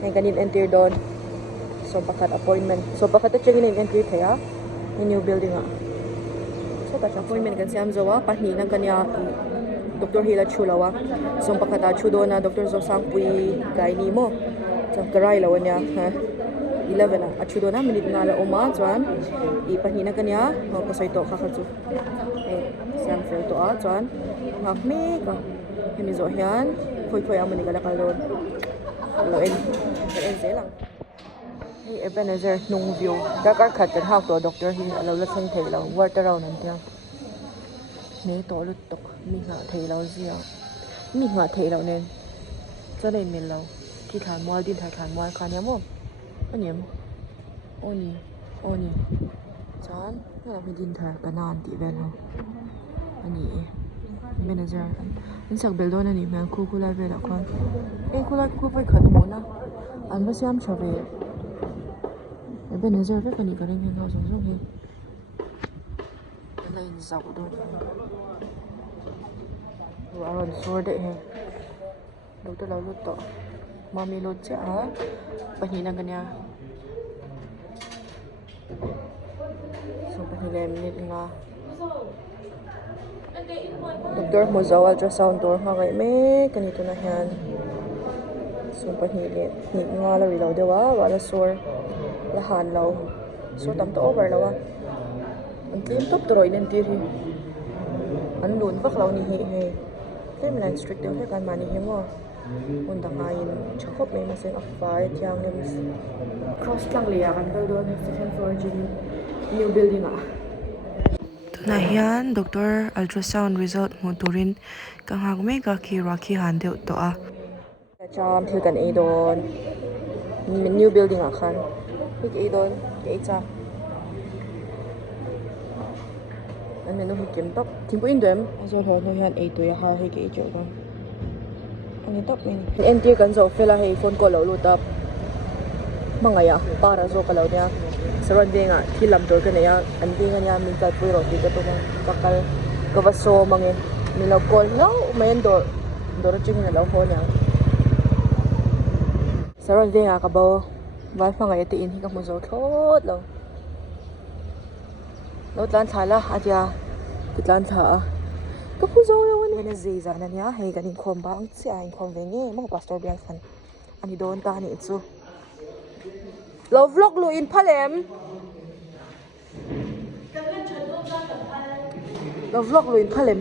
ngay kanin enter doon. So pakat appointment. So pakat check in enter kaya in new building ah. So pakat appointment kan si Aizawl pahni nang kanya Dr. Hila Chulawa. So pakata chudo na Dr. Zosang pui gaini mo. So karai lawan niya ha. 11 na. At chudo na minute nga la uma chuan ipahni na kanya ko soy to kakatsu. Siam fel to a chuan hak me ka. Hemi zo hian khoi amani kala kalon. Lo en ze lang. Hey Ebenezer nung view. Dakar khat kan hak to Dr. Hi alo la seng thei lo war ta raw nan tia. Ne to lut tok mi nga thei lo zia. Mi nga thei lo nen. Cho nên mình lo khi thản mua din thản mua khan ya mo. Anh em. Oni. Chan là mình din thả kanan ti ven ho. Ani manager. Anh sak bel don ani man khu lai ve la khan. E khu lai khu pai khat mo na. An ba siam chave. E manager ve kani karing hen ho song he. Lain zau do. Aron sur de he. Doktor lau lut to. Mami lut cha a. Pahina kanya. So pahilem nit nga. Doktor mo zaw ultrasound door nga kay me kanito na yan. So pahilit nit nga la rilaw dewa wala sur lahan law. So tam to over lawa. Ang clean top turoy nen tiri. An lun vak law ni he. Kaya milan strict dewa kan mani he mo. Unda ngayon khawp may masing afay thiam nem cross lang liya kan kal doon second floor gym new building ah. Na hian doctor ultrasound result mo turin kang hagme ka ki han deuh to a. Cham thil kan e don new building ah khan. Hik e don ke cha. An menu hikim tok thimpu indem azol ho no hian e to ya ha hik e jo kan. Ani top ini. Enti kan zo fela hei phone call lo luta. Mangaya para zo kalau dia. Seron dia nga thilam dor kan ya andi nga nya min kal pui ro ti ka to bakal kawaso mangin milaw call no main dor ching na law ho nya. Seron dia nga ka ba wal mangaya ti in hi ka mo zo thot lo. Lo tlan thala aja kitlan tha. Kapuzo yawan ni Ziza na niya hey ganing komba ang si ay konvengi mga pastor biang fan ani don ta ni itsu love vlog lu in palem love vlog lu in palem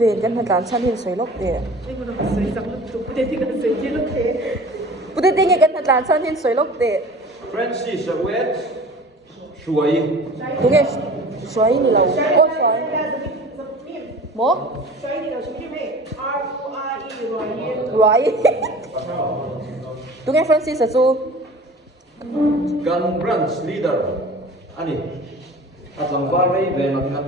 ven kan hatan chan hin soi lok de pude tinge kan hatan chan hin soi lok de Francis Wet Suai. Đúng rồi, xoáy như là ô xoáy. Mố? Xoáy như là Right. Đúng rồi, Francis là su. Gun branch leader. Ani. At lang varay về mặt ngặt.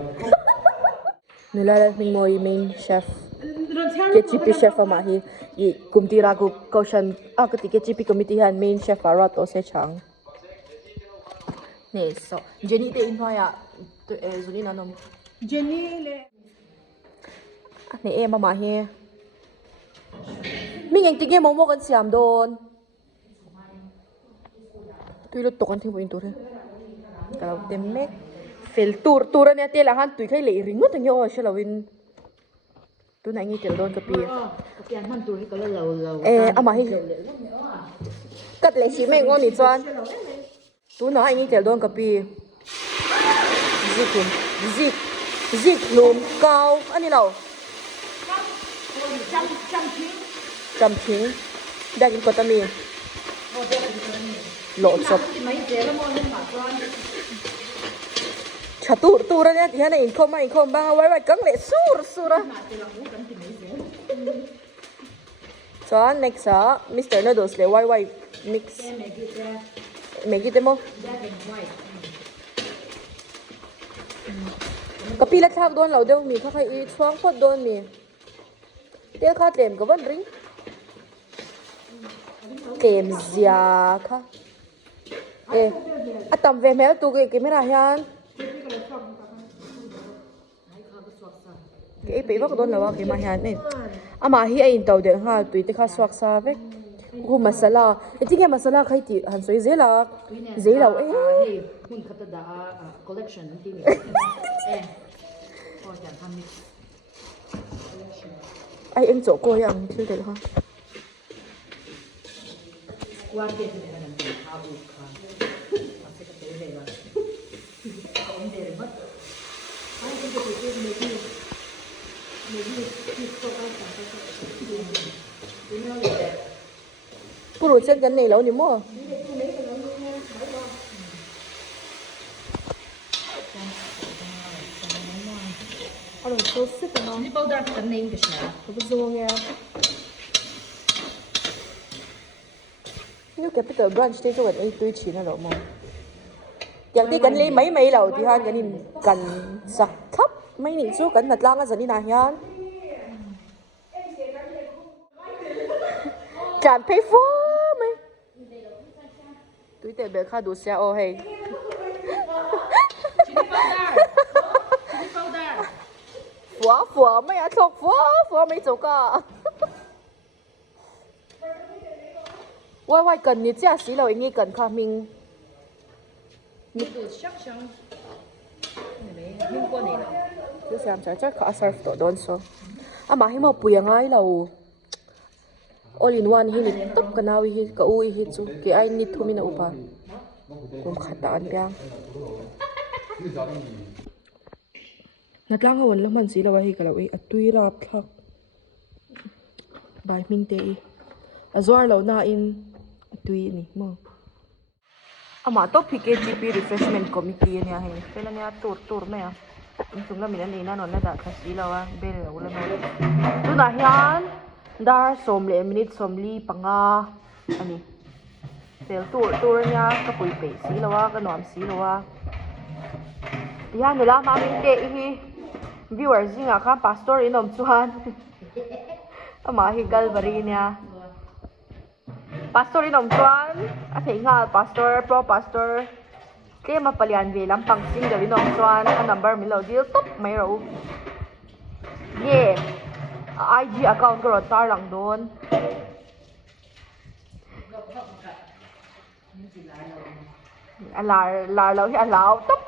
Nilala ng mo main chef. KGP chef ama hi i kumtira ko kaushan akati KGP committee han main chef arat o se chang. Ne so Jenny te inhoya to zuni nanom. Jenny le. Ne e mama hi. Ming ang tige mo kan siam don. Tuilot to kan thing point tur. Kalau temek fel turan ya te lahan tui khai le ring mo tang yo shalawin. Tu nãy nghe tiểu đôn copy. Ama hi. Cắt lấy xí mày ngon nhỉ choan. Tu nãy nghe tiểu đôn copy. Zip lùm cao anh đi đâu? Trăm chín. Đã kinh có tâm mi. Lộ sập. Chả tu ra nhá, này không ba quay cứng lệ sur ra. So next Mr. Noodles le why mix. Maggi demo. Kapila thak don lau deu mi kha khai i chuang phot don mi. Tel kha tlem ka van ring. Tlem zia kha. Atam ve mel tu ke camera hian. cái bị bắt đón là cái mà hiện này mà hi ai tàu điện ha tụi tê khá swak sa vek gu masala cái cái masala khai ti han soi zela hun khata da collection ti mi o jan tham mi ai em chỗ cô yang chưa được ha wa ke ni na nan ha u kha ase ka te le ba on de re mat ai ke te me ki to ka ta puru chen kan nei lo ni mo Alo, so sit nó. ni powder ka name ka siya Có cái rô nghe. Nếu capital branch thì cho cái túi chỉ nó đâu mà. Yang tí cần lấy mấy lầu thì han cái này cần sạc thấp mấy nị số cần thật lang cái gì đi nào hian. Can't pay for mấy. Túi tiền bé khá đủ xe ô hay. chili powder Phủa mấy à thuộc phủa mấy chỗ cả. Why cần như chia xí lầu anh nghĩ cần khá mình. ni tu shak shang ni me hin ko ni la Chứ xem chắc khá surf tổ đón số. Mà hi mà bùi ngay lầu. All in one hi nít tốc cái nào hi cái ui hi chú cái ai nít thu mình ở upa. Cũng khát tán biang. Nát lang hawan laman xí lầu hi cái lầu ấy tui rap thắc. Bài mình tê. Azwar lầu na in tui ni mo. Ama topic GP refreshment committee niya hay. Kaya niya tour me ah. Chúng là mình đã nhìn nó đã khá xí lâu á bên là ulan nó tu na hian dar som le minute som li panga ani sel tour nya ka pui pe xí lâu á ka nom xí lâu á hian ni la ma min te hi viewers zinga kha pastor inom chuan ama hi galbari nya pastor inom chuan a thei nga pastor pro pastor cái mà palian về làm bằng sinh rồi nó xoan cái number mình lâu deal top mấy rồi yeah IG account của tar lang don là lâu thì lâu top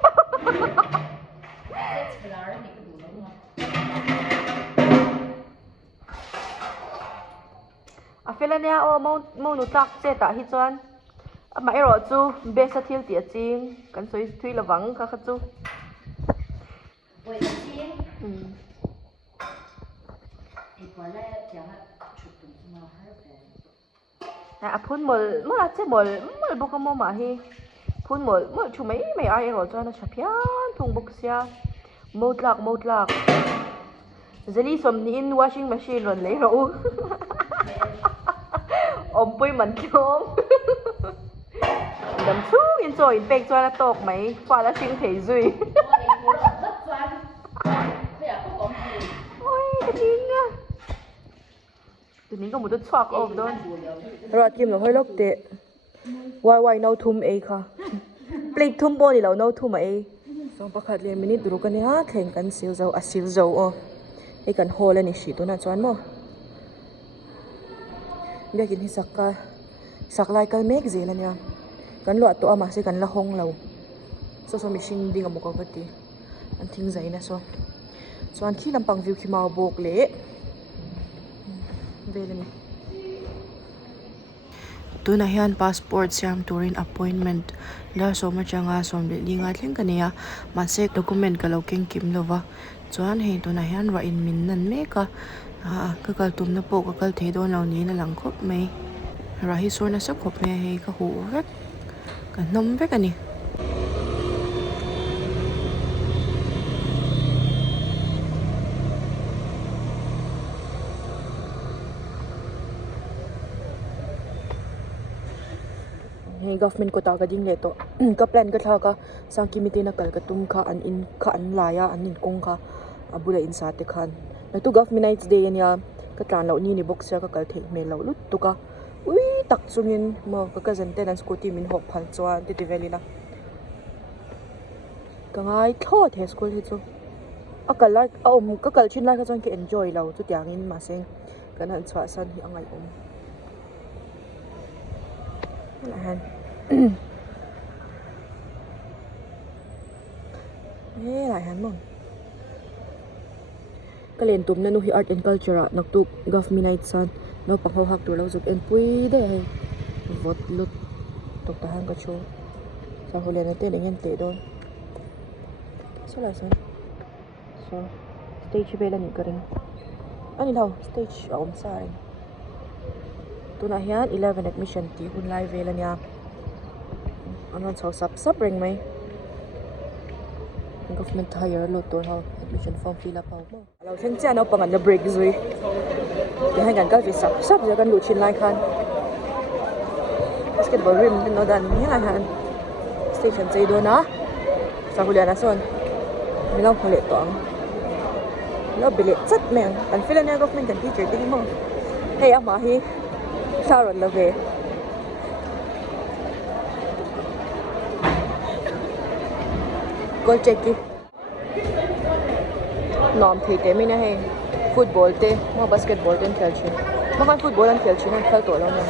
phê nha ô mau nụ tắc chế tạ hi chuan mà em rồi chú bé sát thiêu tiệt chim cần suy thuy là vắng các chú phun mồi là chết mồi bốc cái mồi mà hi phun mồi chú mấy ai rồi cho nó chập pian thùng bốc xia một lạc zeli som in washing machine rồi lấy rồi bui mình chôm đầm chú in rồi in bèn cho nó tộc mấy pha là sinh thể duy ôi cái gì nha tụi mình có một chút choạc ôm đó rồi kim là hơi lốc tệ why nấu thum ấy kha plate thum bò thì là nấu thum ấy xong bắt khát liền minute đủ cái này ha khen cần xíu dầu cái cần hồ lên này xí tôi nói choán mà bây giờ thì sak lại cái make gì là nha kan lo to ama se kan la hong lo so machine ding amo ka vati an thing zai na so an thi lampang view ki ma bok le vele mi tu na hian passport siam turin appointment la so ma changa som le linga thleng kania ma se document ka lo king kim lova chuan he tu na hian ra in min nan me ka ka kal tum na po ka kal the don lo ni na lang khop mai ra hi so na sap khop me he ka hu vek cái nấm với cái này government ko ta ka ding le to ka plan ka tha ka sang committee na kal ka tum kha an laya an in kong kha abula in sa te khan na tu Govemiknights day nya ka tlan lo ni box ya ka kal the me lo lut tu ka ui tak chungin mo ka zante nan scooty min hop phal chuan ti veli na ka ngai tho the school hi chu akal like ka kalchin like ka chon ki enjoy lo chu tiangin ma seng kan han chwa san hi angai la han la han mon kalen tum na nu hi art and culture nak tu Govemiknights san no pangho hak tur lo zuk en pui de hai vot lut tok ta han ka chu sa hulen te ngen te don so la san so stage bela ni karing ani lau stage om sai tu na hian 11 admission ti hun lai vela nya anon chau sap ring mai government hire lo tur ha admission form fill up mo alo theng cha no pangan na break zui ti hai gan kal fi sap ja kan lu chin lai khan basketball rim no dan ni han station chei do na sa huliana son milang khole to ang lo bilet chat meng kan fila na government kan teacher ti mo hey ama hi saron la ve goal check ki nom thei te mi na he football te mo basketball ten khel chi mo kan football an khel chi nan khal to lo na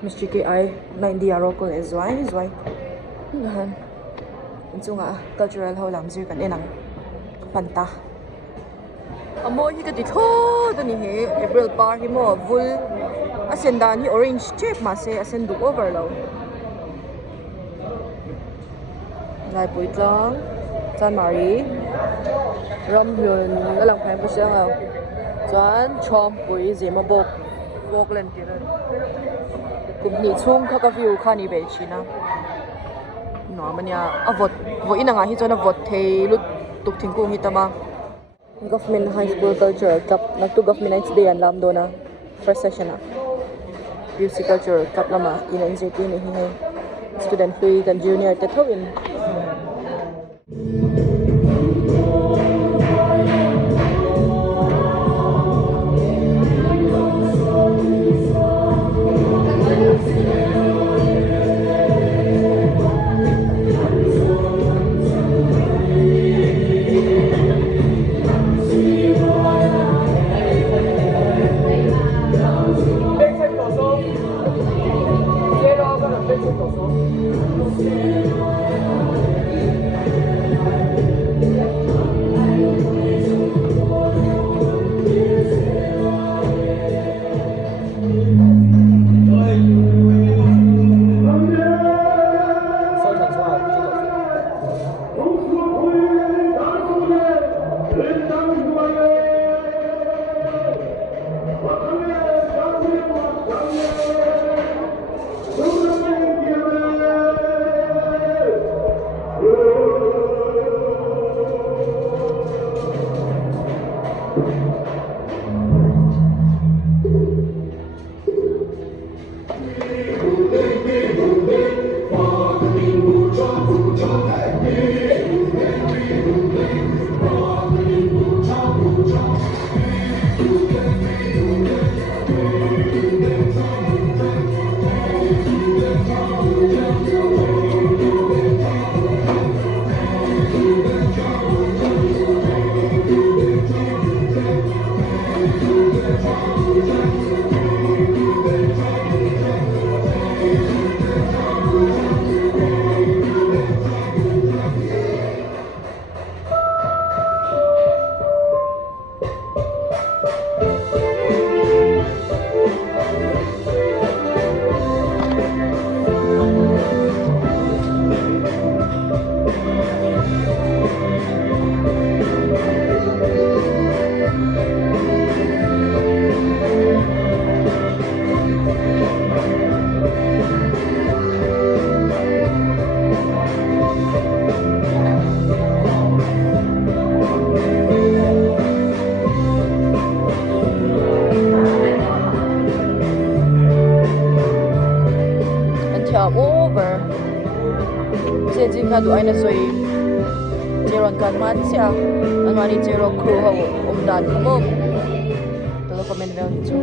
Mr. KI 9 diaro ko ezwai nahan inchunga cultural ho lam zir kan enang panta amo hi ka ti tho do ni he April par hi mo vul asendan hi orange shape ma se asen du over lo lai puitlang chan mari ram hyun lalang phai bu sang ao chan chom pui zema bok len ti ren kum ni chung kha ka view khani be china no mania avot vo inanga hi chona vot thei lut tuk thingkung hi tama government high school culture cup nak tu Govemiknights day an lam dona first session a music culture cup lama in NJT ni hi student hui kan junior te thawin over jing ka du aina soi jeron kan man sia anwani jero crew ho dan mo to comment vel chu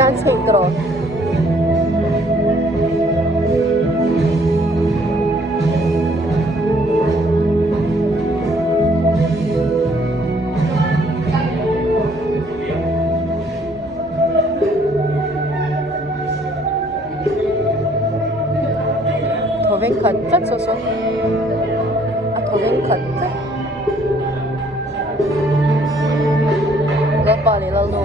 hian sei tro thoven khat chat so so a thoven khat ga pa le lal no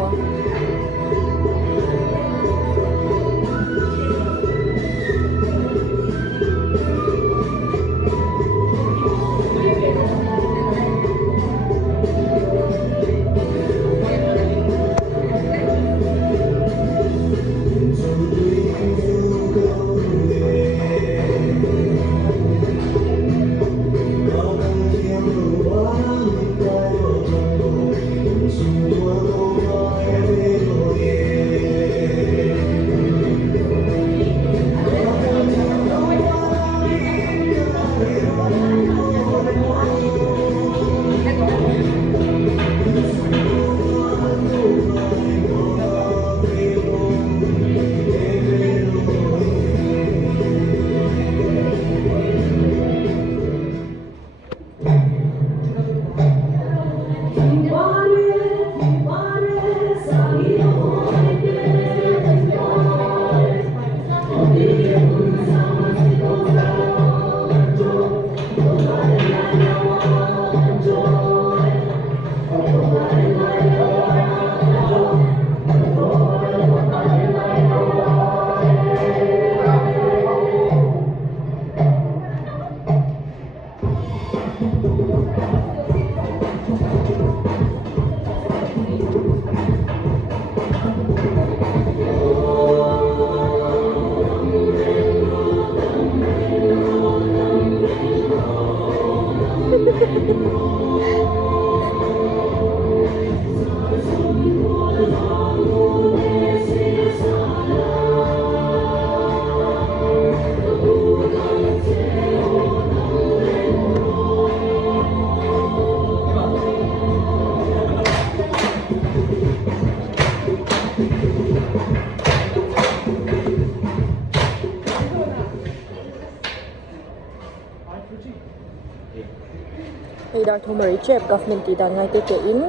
Hey dar thomari chep government ti dan ngai te te in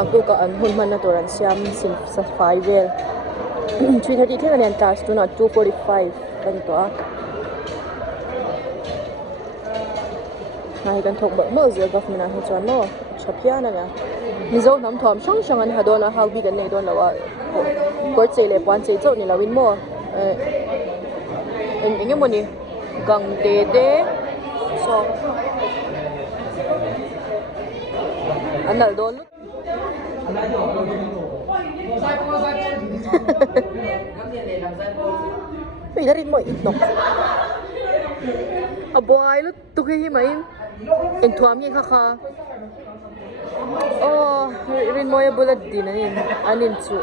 ang tu ka an hun man na toran siam sin sa 5 vel 3:30 thing an tas to not 2:45 kan to a ngai kan thok ba mo zia government na chuan mo chapia na nga mizo nam thom shang shang an hadona how big an nei don lawa court sei le pwan sei chau ni lawin mo enge mo ni gang de de so anal don Ui darin mo itnok aboy lu tukhe hi main en thuam ye kha oh rin mo ye bullet din anin chu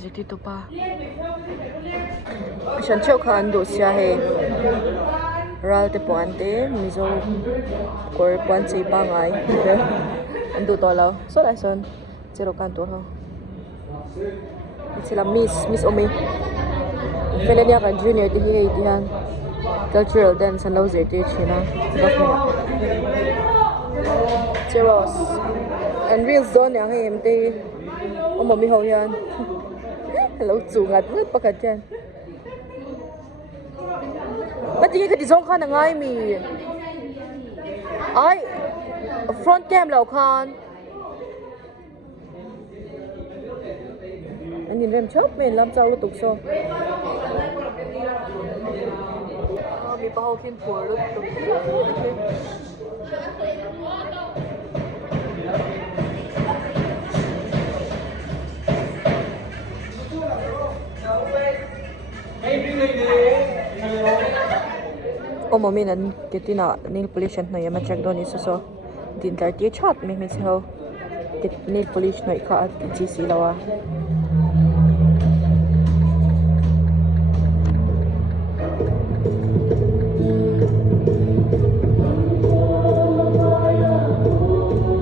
ziti to pa shan chau khan do sia he ral te poante mizo kor pon sei pa ngai andu to lo so la son zero kan to ho sila miss omi felenia kan junior ti hi ti han cultural dance and loze ti china zeros and real zone yang he mte omomi ho yan hello chu ngat ngat pakat jan Mati ka di zong ka na ngay mi. Ay, front cam lao kan. Anin rem chop men lam chau tuk so. Mi pa ho kin for lut tuk. Mami nan kitina nail polish na yama check don iso so din tar ti chat me se ho nail polish no ka at GC lawa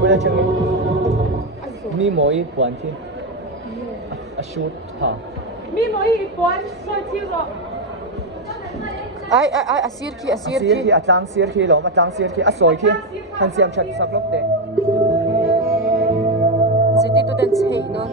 wala chang ni moi puan chi A shoot ha. Mi moi pon so chi ro. Ai asir ki Sir ki atlang sir ki lo, atlang sir ki asoi ki. Han siam chat sak lok de. Ziti tu den sei non.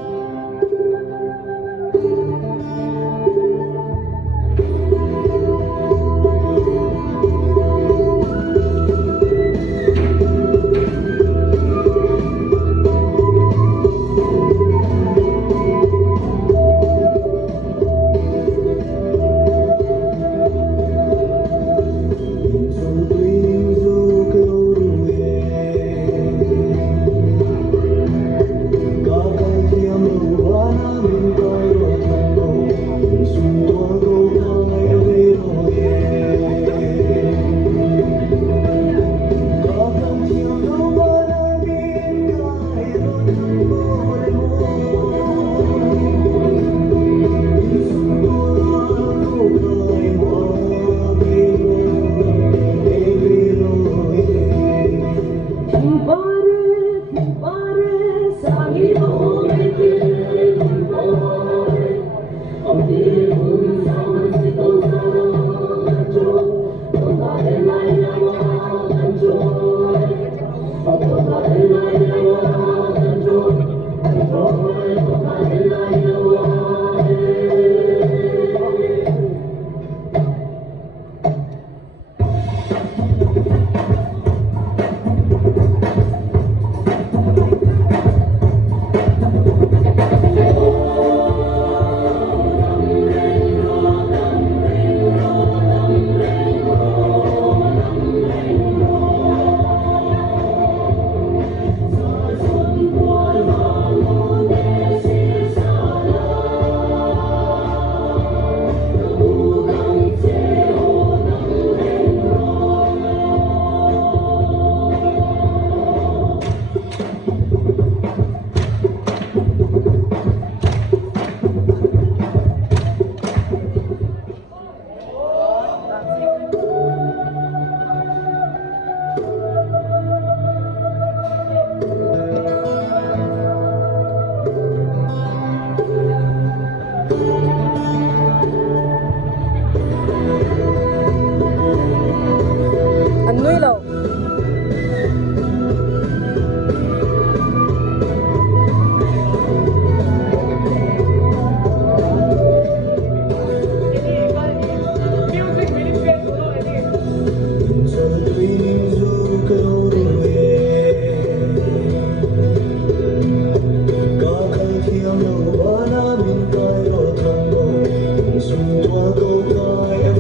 Nui lo. Music very good no any.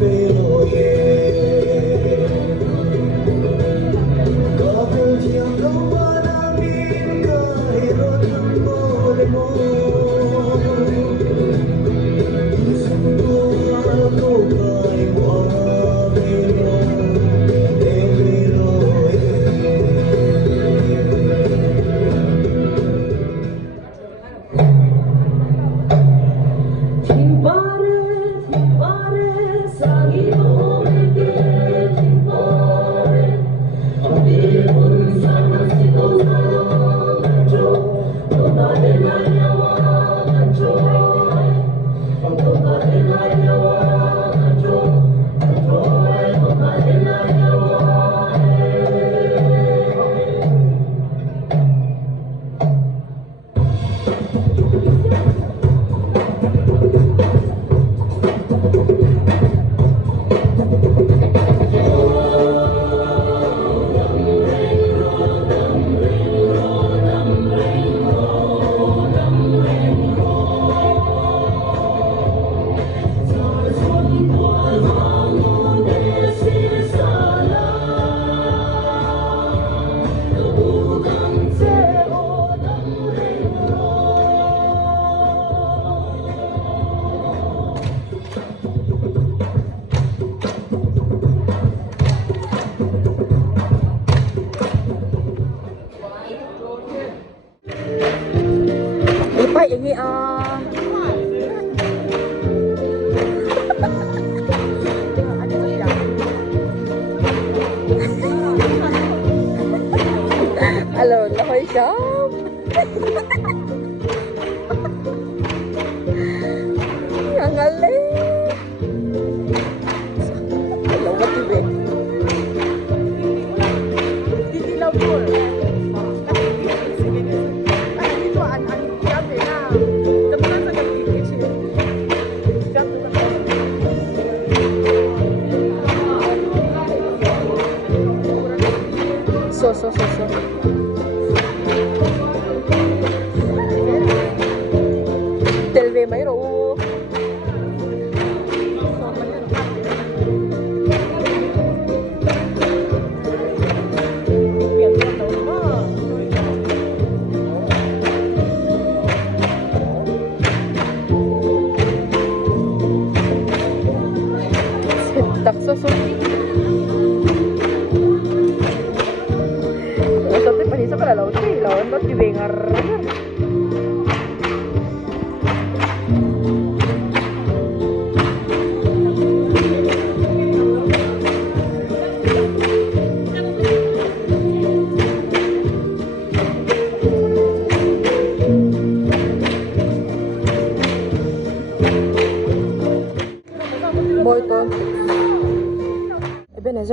Ipai ini ah. Alo, lahoy siya.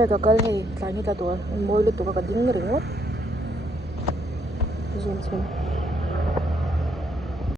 Jai kakal hei, tlani tla tuwa. Moi lu tuwa ka ding ringot. Zoom zoom.